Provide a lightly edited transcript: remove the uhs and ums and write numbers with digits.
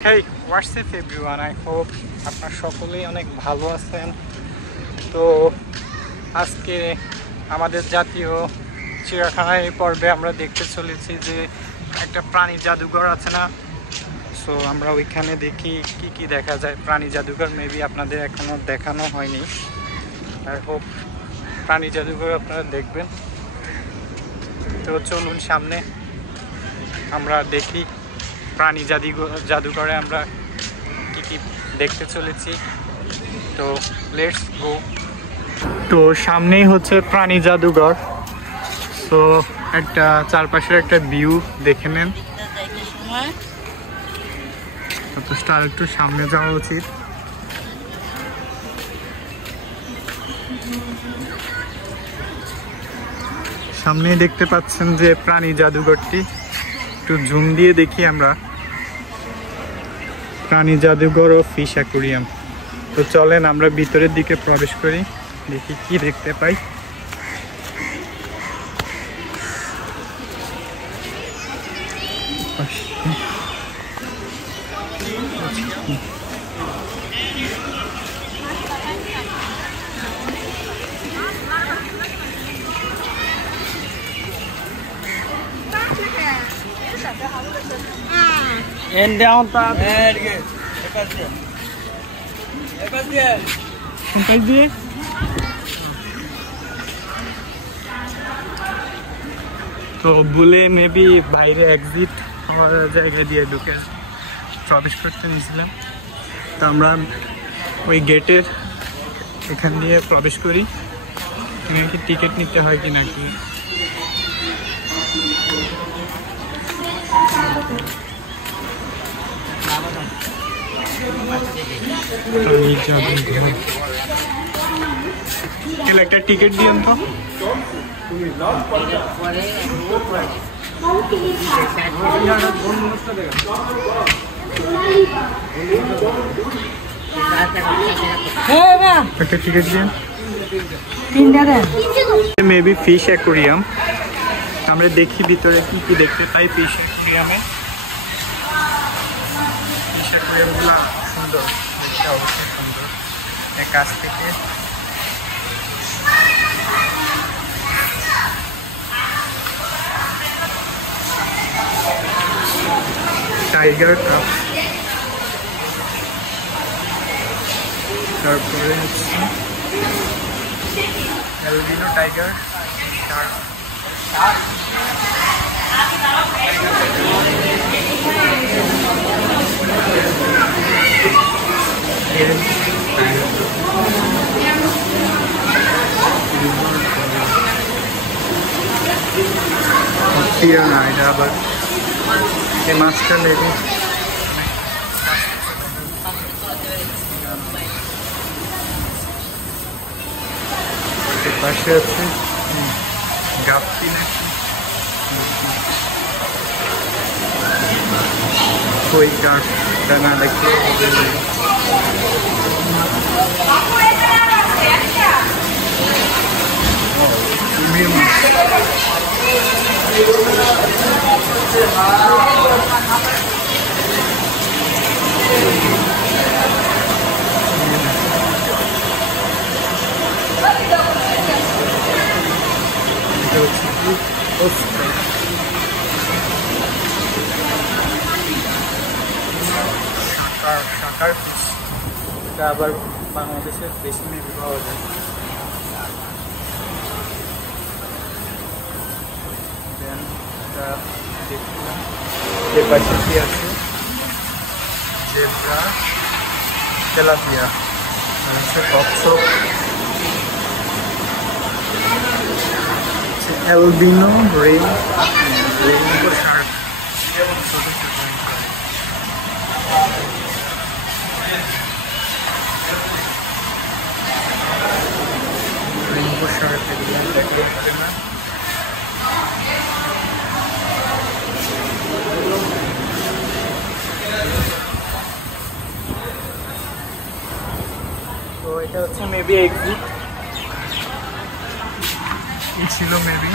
Hey, what's up everyone? I hope আপনারা সকলেই অনেক ভালো আছেন। তো আজকে আমাদের জাতীয় চিড়িয়াখানার এই পর্বে আমরা দেখতে চলেছি যে একটা প্রাণী জাদুঘর আছে না। সো আমরা ওইখানে দেখি কি কি দেখা যায়। প্রাণী জাদুঘর মেবি আপনাদের এখনো দেখানো হয়নি। আই হোপ প্রাণী জাদুঘর আপনারা দেখবেন। তো চলুন সামনে আমরা দেখি প্রাণী জাদুঘরে আমরা কি কি দেখতে চলেছি। তো লেটস গো। তো সামনেই হচ্ছে প্রাণী জাদুঘর। তো একটা চারপাশের একটা ভিউ দেখে নেন। তো স্টার একটু সামনে যাওয়া উচিত। সামনেই দেখতে পাচ্ছেন যে প্রাণী জাদুঘরটি। একটু জুম দিয়ে দেখি আমরা। প্রাণী জাদুঘর ও ফিশ অ্যাকুরিয়াম। তো চলেন আমরা ভিতরের দিকে প্রবেশ করি, দেখি কি দেখতে পাই। তো বলে মেবি বাইরে এক্সিট হওয়ার জায়গা দিয়ে ঢুকে প্রবেশ করতে নিয়েছিলাম। তো আমরা ওই গেটের এখান দিয়ে প্রবেশ করি। এখানে কি টিকিট নিতে হয় কি নাকি? একটা টিকিট দিন তো। একটা টিকিট দিন। Maybe fish aquarium. আমরা দেখি ভিতরে কি কি দেখতে পাই ফিশ অ্যাকুরিয়ামে। ফিশ অ্যাকুরিয়ামগুলো সুন্দর, দেখতে অবশ্যই সুন্দর। এক কাছ থেকে টাইগার কাপ, তারপরে হচ্ছে অ্যালবিনো টাইগার, না এটা আবার এই মাছটা লেগে পাশে আছে গাপ্পি নাকি কই কাঠ না দেখলে শাকার ফিশ। এটা আবার বাংলাদেশের বেশি মেবি পাওয়া যায়। দেন এটা দেখলাম যে পাশে কি আছে, জেব্রা, তেলাপিয়া, আর হচ্ছে কচ্ছপ, অ্যালবিনো রেইনবো শার্ক, ছোট ছোট রেইনবো শার্ক। এগুলো দেখা যাচ্ছে না। তো এটা হচ্ছে মেবি এক্সিট ছিল মেবি।